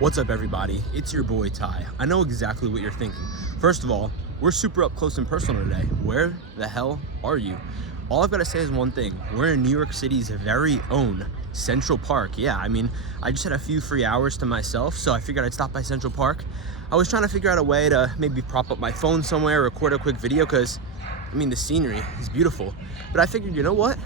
What's up, everybody? It's your boy Ty. I know exactly what you're thinking. First of all, we're super up close and personal today. Where the hell are you? All I've got to say is one thing. We're in New York City's very own Central Park. Yeah, I mean, I just had a few free hours to myself, so I figured I'd stop by Central Park. I was trying to figure out a way to maybe prop up my phone somewhere, record a quick video, because, I mean, the scenery is beautiful. But I figured, you know what?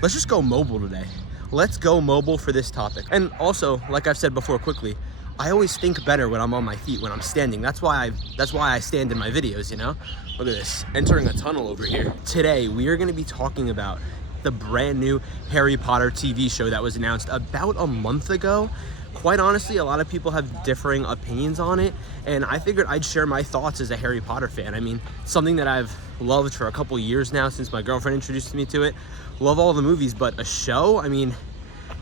Let's just go mobile today. Let's go mobile for this topic. And also, like I've said before quickly, I always think better when I'm on my feet, when I'm standing. That's why I stand in my videos, you know? Look at this, entering a tunnel over here. Today, we are gonna be talking about the brand new Harry Potter TV show that was announced about a month ago. Quite honestly, a lot of people have differing opinions on it, and I figured I'd share my thoughts as a Harry Potter fan. I mean, something that I've loved for a couple years now since my girlfriend introduced me to it. Love all the movies, but a show, I mean,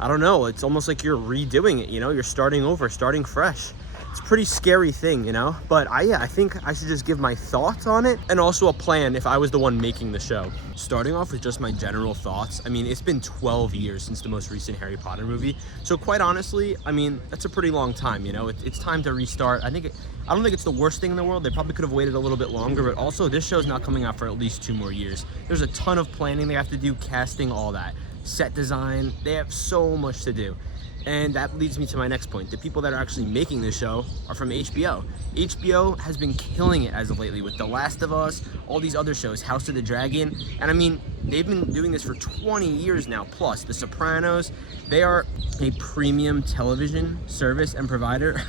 I don't know, it's almost like you're redoing it, you know? You're starting over, starting fresh. It's a pretty scary thing, you know? But I think I should just give my thoughts on it and also a plan if I was the one making the show. Starting off with just my general thoughts, I mean, it's been 12 years since the most recent Harry Potter movie. So quite honestly, I mean, that's a pretty long time, you know? It's time to restart. I don't think it's the worst thing in the world. They probably could have waited a little bit longer, but also this show's not coming out for at least 2 more years. There's a ton of planning they have to do, casting, all that. Set design, they have so much to do. And that leads me to my next point. The people that are actually making this show are from HBO. HBO has been killing it as of lately with The Last of Us, all these other shows, House of the Dragon. And I mean, they've been doing this for 20 years now, plus The Sopranos. They are a premium television service and provider.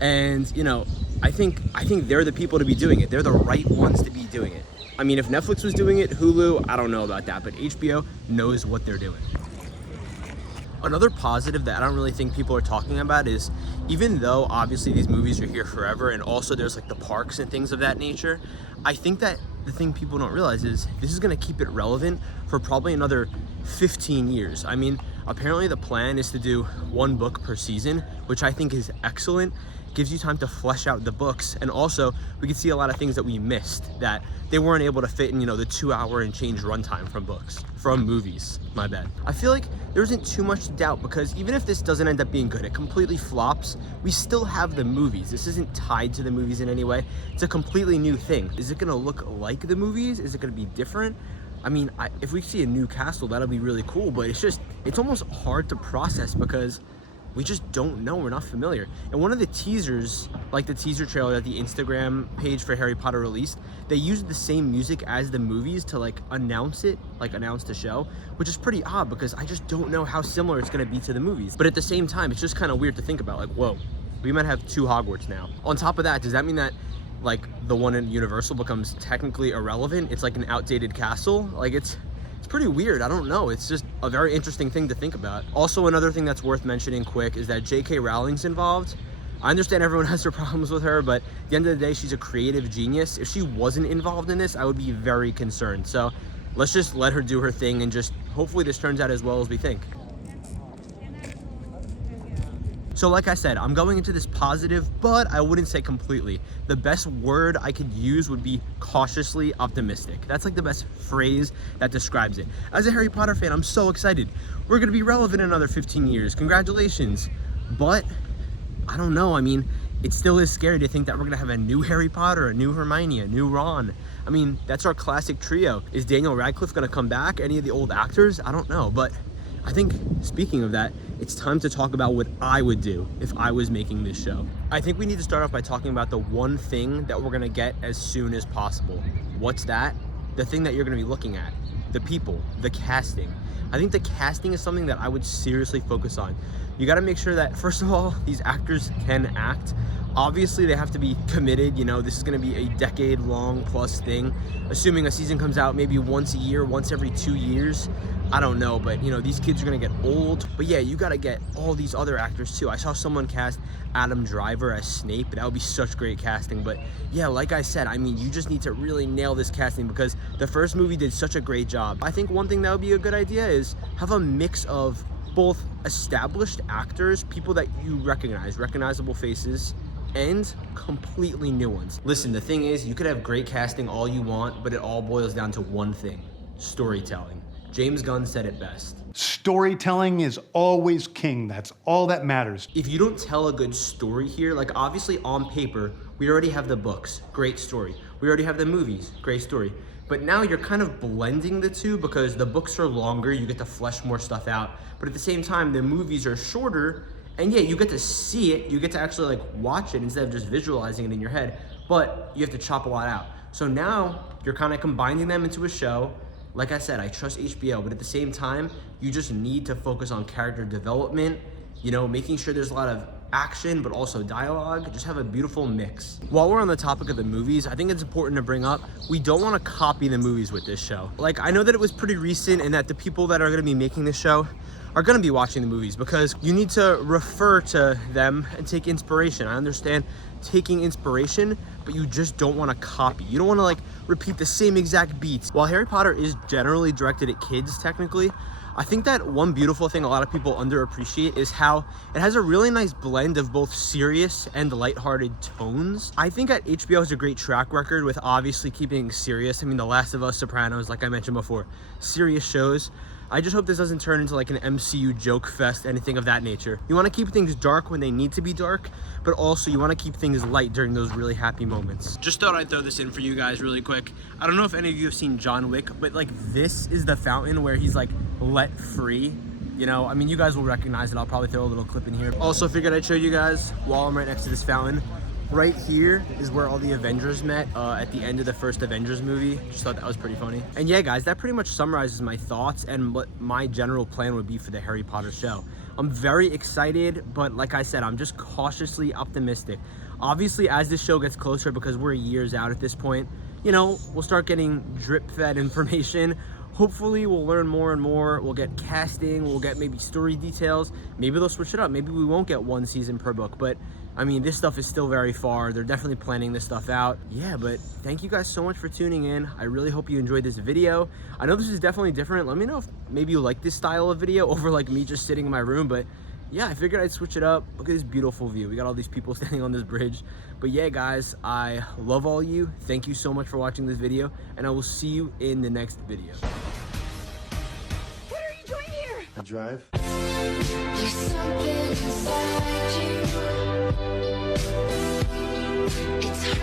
And, you know, I think they're the people to be doing it. They're the right ones to be doing it. I mean, if Netflix was doing it, Hulu, I don't know about that, but HBO knows what they're doing. Another positive that I don't really think people are talking about is, even though obviously these movies are here forever and also there's like the parks and things of that nature, I think that the thing people don't realize is this is gonna keep it relevant for probably another 15 years. I mean, apparently the plan is to do 1 book per season, which I think is excellent. Gives you time to flesh out the books, and also we can see a lot of things that we missed that they weren't able to fit in, you know, the 2-hour and change runtime from movies, my bad. I feel like there isn't too much doubt, because even if this doesn't end up being good, it completely flops, we still have the movies. This isn't tied to the movies in any way. It's a completely new thing. Is it gonna look like the movies? Is it gonna be different? I mean, if we see a new castle, that'll be really cool, but it's almost hard to process because we just don't know, we're not familiar. And one of the teasers, like the teaser trailer that the Instagram page for Harry Potter released, they used the same music as the movies to like announce the show, which is pretty odd because I just don't know how similar it's gonna be to the movies. But at the same time, it's just kind of weird to think about, like, whoa, we might have 2 Hogwarts now. On top of that, does that mean that like the one in Universal becomes technically irrelevant? It's like an outdated castle? Like it's pretty weird. I don't know. It's just a very interesting thing to think about. Also, another thing that's worth mentioning quick is that J.K. Rowling's involved. I understand everyone has their problems with her, but at the end of the day, she's a creative genius. If she wasn't involved in this, I would be very concerned. So let's just let her do her thing and just hopefully this turns out as well as we think. So like I said, I'm going into this positive, but I wouldn't say completely. The best word I could use would be cautiously optimistic. That's like the best phrase that describes it. As a Harry Potter fan, I'm so excited. We're gonna be relevant in another 15 years. Congratulations. But I don't know, I mean, it still is scary to think that we're gonna have a new Harry Potter, a new Hermione, a new Ron. I mean, that's our classic trio. Is Daniel Radcliffe gonna come back? Any of the old actors? I don't know, but I think, speaking of that, it's time to talk about what I would do if I was making this show. I think we need to start off by talking about the one thing that we're gonna get as soon as possible. What's that? The thing that you're gonna be looking at. The people, the casting. I think the casting is something that I would seriously focus on. You gotta make sure that, first of all, these actors can act. Obviously, they have to be committed. You know, this is gonna be a decade-long plus thing. Assuming a season comes out maybe once a year, once every 2 years. I don't know, but you know, these kids are gonna get old. But yeah, you gotta get all these other actors too. I saw someone cast Adam Driver as Snape. That would be such great casting. But yeah, like I said, I mean, you just need to really nail this casting because the first movie did such a great job. I think one thing that would be a good idea is have a mix of both established actors, people that you recognize, recognizable faces, and completely new ones. Listen, the thing is, you could have great casting all you want, but it all boils down to one thing: storytelling. James Gunn said it best. Storytelling is always king. That's all that matters. If you don't tell a good story here, like obviously on paper, we already have the books, great story. We already have the movies, great story. But now you're kind of blending the two because the books are longer, you get to flesh more stuff out. But at the same time, the movies are shorter, and yeah, you get to see it, you get to actually like watch it instead of just visualizing it in your head, but you have to chop a lot out. So now you're kind of combining them into a show. Like I said, I trust HBO, but at the same time, you just need to focus on character development, you know, making sure there's a lot of action, but also dialogue. Just have a beautiful mix. While we're on the topic of the movies, I think it's important to bring up, we don't want to copy the movies with this show. Like, I know that it was pretty recent and that the people that are going to be making this show are going to be watching the movies because you need to refer to them and take inspiration. I understand taking inspiration, but you just don't want to copy. You don't want to like repeat the same exact beats. While Harry Potter is generally directed at kids technically, I think that one beautiful thing a lot of people underappreciate is how it has a really nice blend of both serious and lighthearted tones. I think that HBO has a great track record with obviously keeping serious. I mean, The Last of Us, Sopranos, like I mentioned before, serious shows. I just hope this doesn't turn into like an MCU joke fest, anything of that nature. You want to keep things dark when they need to be dark, but also you want to keep things light during those really happy moments. Just thought I'd throw this in for you guys really quick. I don't know if any of you have seen John Wick, but like this is the fountain where he's like let free. You know, I mean, you guys will recognize it. I'll probably throw a little clip in here. Also figured I'd show you guys while I'm right next to this fountain. Right here is where all the Avengers met at the end of the first Avengers movie. Just thought that was pretty funny. And yeah, guys, that pretty much summarizes my thoughts and what my general plan would be for the Harry Potter show. I'm very excited, but like I said, I'm just cautiously optimistic. Obviously, as this show gets closer, because we're years out at this point, you know, we'll start getting drip-fed information. Hopefully we'll learn more and more. We'll get casting, we'll get maybe story details. Maybe they'll switch it up. Maybe we won't get one season per book, but I mean, this stuff is still very far. They're definitely planning this stuff out. Yeah, but thank you guys so much for tuning in. I really hope you enjoyed this video. I know this is definitely different. Let me know if maybe you like this style of video over like me just sitting in my room, but yeah, I figured I'd switch it up. Look at this beautiful view. We got all these people standing on this bridge. But yeah, guys, I love all you. Thank you so much for watching this video, and I will see you in the next video. What are you doing here? I drive. There's something inside you. It's hard.